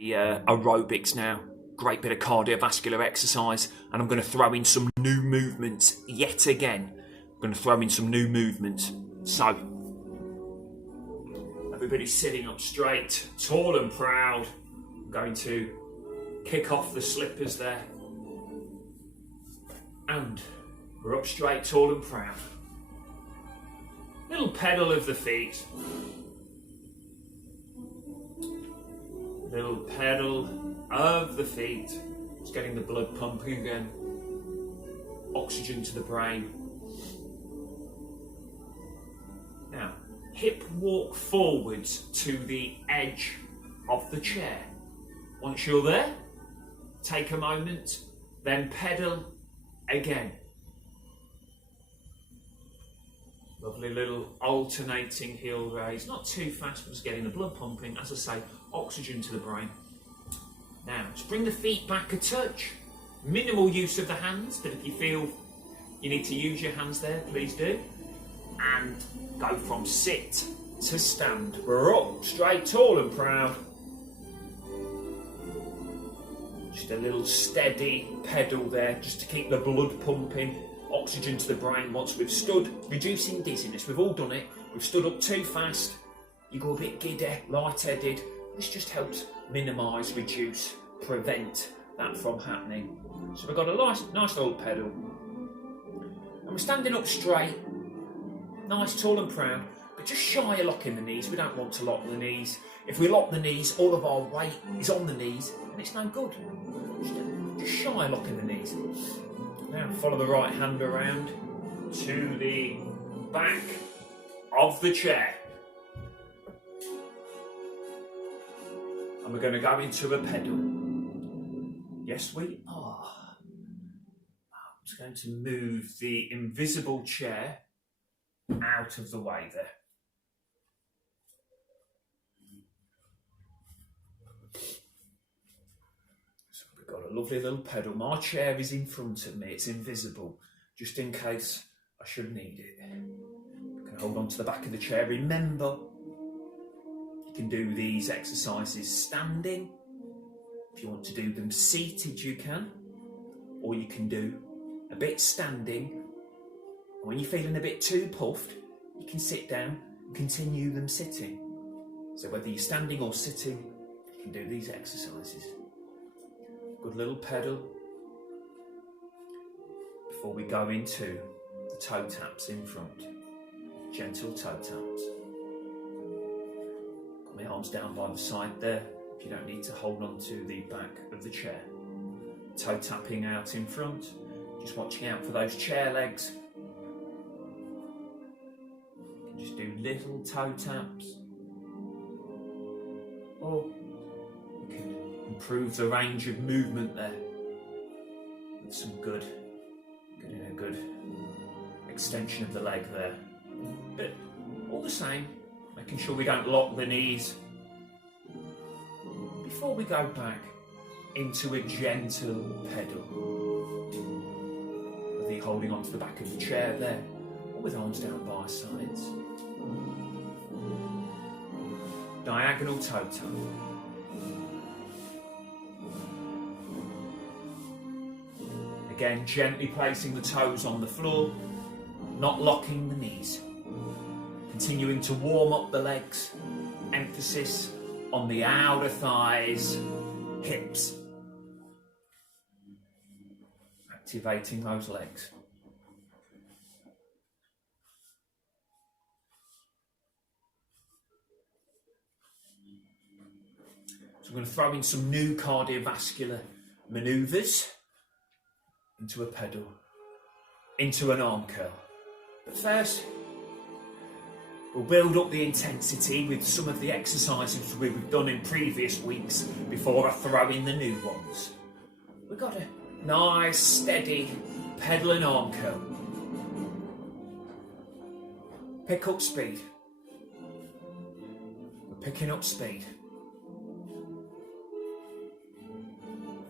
The aerobics now. Great bit of cardiovascular exercise, and I'm going to throw in some new movements yet again. I'm going to throw in some new movements. So, everybody's sitting up straight, tall and proud. I'm going to kick off the slippers there. And we're up straight, tall and proud. Little pedal of the feet. Little pedal of the feet. It's getting the blood pumping again. Oxygen to the brain. Now, hip walk forwards to the edge of the chair. Once you're there, take a moment, then pedal again. Lovely little alternating heel raise. Not too fast, but just getting the blood pumping. As I say, oxygen to the brain. Now, just bring the feet back a touch. Minimal use of the hands, but if you feel you need to use your hands there, please do. And go from sit to stand. We're up, straight, tall and proud. Just a little steady pedal there, just to keep the blood pumping. Oxygen to the brain once we've stood, reducing dizziness. We've all done it. We've stood up too fast. You go a bit giddy, light-headed. This just helps minimise, reduce, prevent that from happening. So we've got a nice little pedal. And we're standing up straight, nice, tall and proud, but just shy of locking the knees. We don't want to lock the knees. If we lock the knees, all of our weight is on the knees, and it's no good. Just shy of locking the knees. Now follow the right hand around to the back of the chair. And we're going to go into a pedal. Yes, we are. I'm just going to move the invisible chair out of the way there. Got a lovely little pedal. My chair is in front of me, it's invisible, just in case I should need it. You can hold on to the back of the chair. Remember, you can do these exercises standing. If you want to do them seated, you can. Or you can do a bit standing. And when you're feeling a bit too puffed, you can sit down and continue them sitting. So whether you're standing or sitting, you can do these exercises. Good little pedal before we go into the toe taps in front. Gentle toe taps. Got my arms down by the side there if you don't need to hold on to the back of the chair. Toe tapping out in front. Just watching out for those chair legs. You can just do little toe taps. Or you can improve the range of movement there with some good extension of the leg there. But all the same, making sure we don't lock the knees. Before we go back into a gentle pedal, whether you're holding onto the back of the chair there or with arms down by sides. Diagonal toe tap. Again, gently placing the toes on the floor, not locking the knees. Continuing to warm up the legs. Emphasis on the outer thighs, hips. Activating those legs. So I'm going to throw in some new cardiovascular manoeuvres. Into a pedal, into an arm curl. But first, we'll build up the intensity with some of the exercises we've done in previous weeks before I throw in the new ones. We've got a nice, steady pedal and arm curl. Pick up speed. We're picking up speed.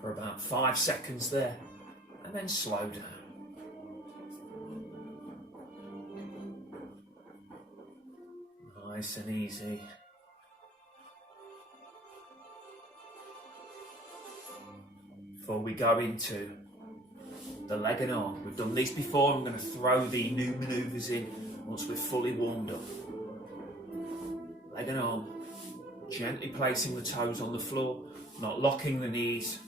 For about 5 seconds there. And then slow down. Nice and easy. before we go into the leg and arm. We've done these before. I'm going to throw the new manoeuvres in once we're fully warmed up. Leg and arm, gently placing the toes on the floor, not locking the knees.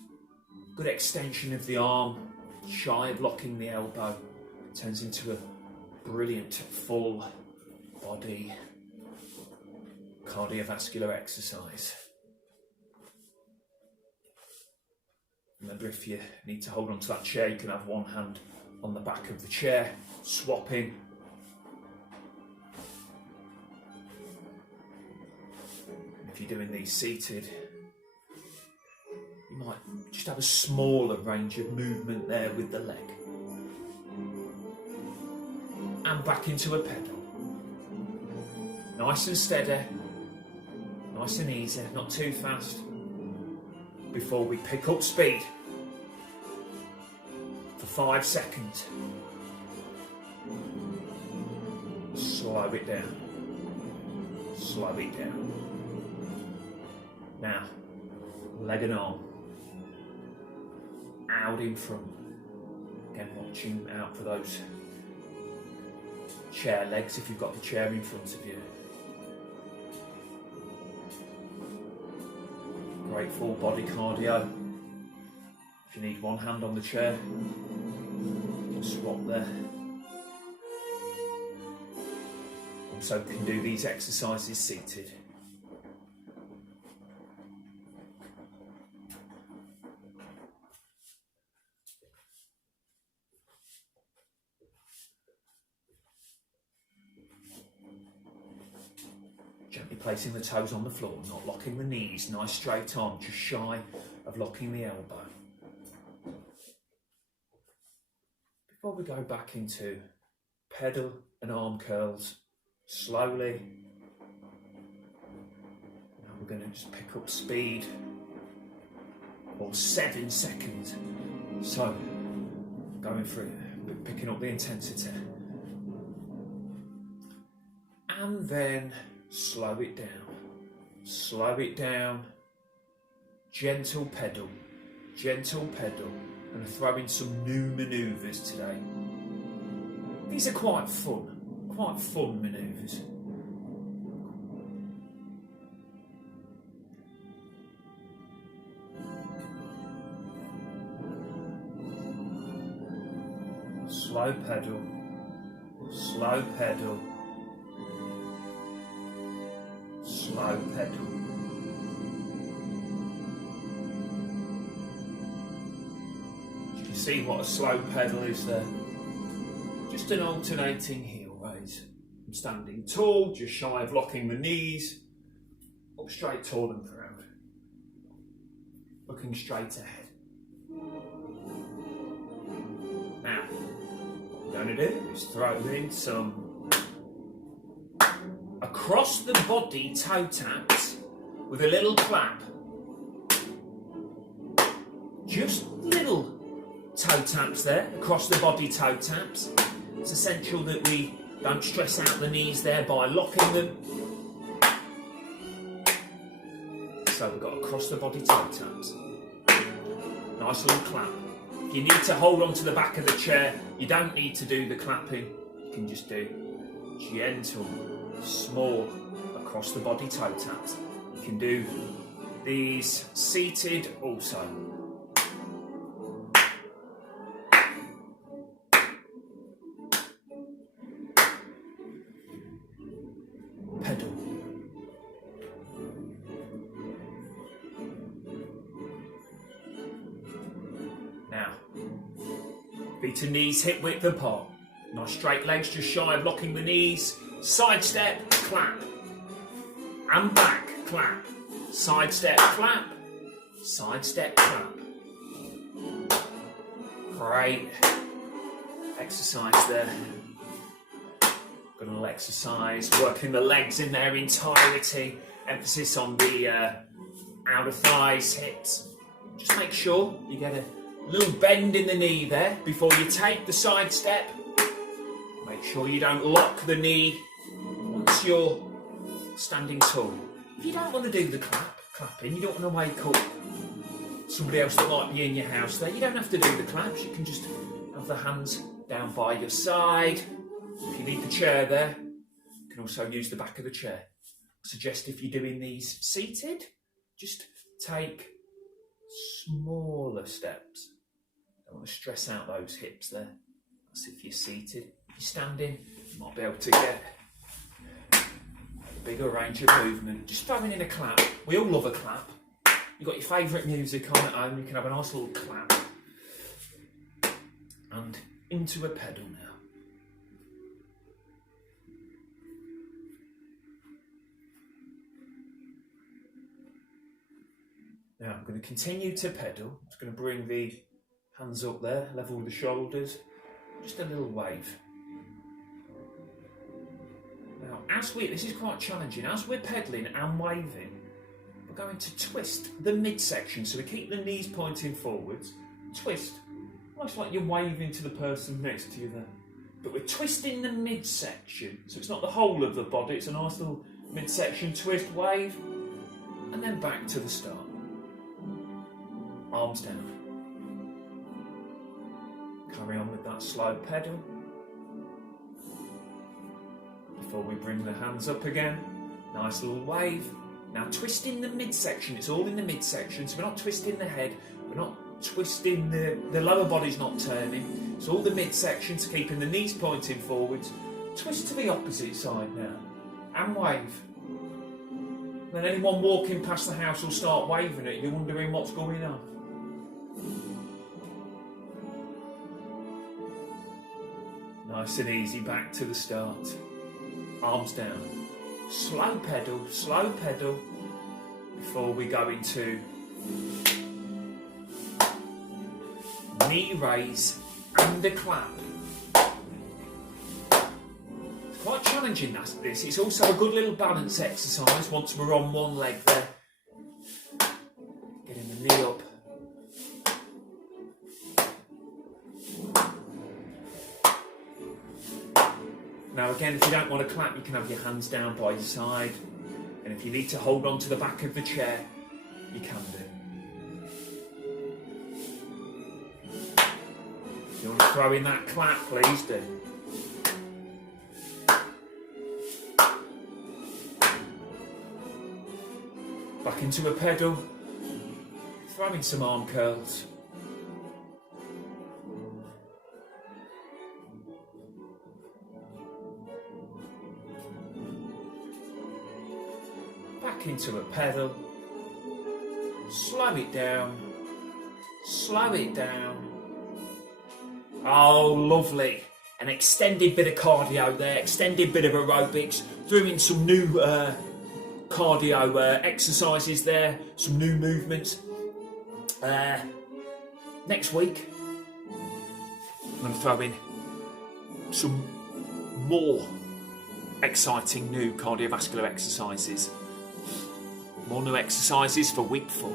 Good extension of the arm, shy of locking the elbow. Turns into a brilliant full body cardiovascular exercise. Remember, if you need to hold onto that chair, you can have one hand on the back of the chair, swapping. And if you're doing these seated, you might just have a smaller range of movement there with the leg. And back into a pedal. Nice and steady, nice and easy, not too fast. Before we pick up speed for 5 seconds. Slow it down. Slow it down. Now, leg and arm. Out in front. Again, watching out for those chair legs if you've got the chair in front of you. Great full body cardio. If you need one hand on the chair, swap there. Also can do these exercises seated. Gently placing the toes on the floor, not locking the knees, nice straight arm, just shy of locking the elbow. Before we go back into pedal and arm curls, slowly. Now we're going to just pick up speed for 7 seconds. So, going through it, picking up the intensity. And then slow it down, gentle pedal, and throw in some new manoeuvres today. These are quite fun manoeuvres. Slow pedal, slow pedal. Slow pedal. You can see what a slow pedal is there. Just an alternating heel raise. I'm standing tall, just shy of locking the knees. Up straight, tall and proud. Looking straight ahead. Now, what I'm going to do is throw in some across the body toe taps with a little clap. Just little toe taps there, across the body toe taps. It's essential that we don't stress out the knees there by locking them. So we've got across the body toe taps. Nice little clap. If you need to hold on to the back of the chair, you don't need to do the clapping. You can just do gentle, small, across the body toe taps. You can do these seated also. Pedal. Now, feet and knees hip width apart. Nice straight legs just shy of locking the knees. Side step, clap. And back, clap. Side step, clap. Side step, clap. Great exercise there. Good little exercise, working the legs in their entirety. Emphasis on the outer thighs, hips. Just make sure you get a little bend in the knee there before you take the side step. Make sure you don't lock the knee once you're standing tall. If you don't want to do the clapping, you don't want to wake up somebody else that might be in your house there, you don't have to do the claps, you can just have the hands down by your side. If you need the chair there, you can also use the back of the chair. I suggest if you're doing these seated, just take smaller steps. Don't want to stress out those hips there. That's if you're seated. If you're standing, you might be able to get a bigger range of movement. Just throwing in a clap. We all love a clap. You've got your favourite music on at home, you can have a nice little clap. And into a pedal now. Now I'm going to continue to pedal. I'm just going to bring the hands up there, level with the shoulders. Just a little wave. Now, this is quite challenging. As we're pedaling and waving, we're going to twist the midsection. So we keep the knees pointing forwards. Twist, almost like you're waving to the person next to you there. But we're twisting the midsection. So it's not the whole of the body, it's a nice little midsection twist, wave, and then back to the start. Arms down. Carry on with that slow pedal. Before we bring the hands up again, nice little wave. Now twisting the midsection, it's all in the midsection, so we're not twisting the head, we're not twisting the lower body's not turning. It's all the midsection, so keeping the knees pointing forwards. Twist to the opposite side now, and wave. Then anyone walking past the house will start waving at you, wondering what's going on. Nice and easy, back to the start. Arms down. Slow pedal, before we go into knee raise and a clap. It's quite challenging, this. It's also a good little balance exercise once we're on one leg there. Getting the knee up. Now again, if you don't want to clap, you can have your hands down by your side. And if you need to hold on to the back of the chair, you can do. If you want to throw in that clap, please do. Back into a pedal. Throw in some arm curls. Back into a pedal, slow it down, oh lovely, an extended bit of cardio there, extended bit of aerobics, threw in some new cardio exercises there, some new movements. Next week I'm going to throw in some more exciting new cardiovascular exercises. More new exercises for week 4.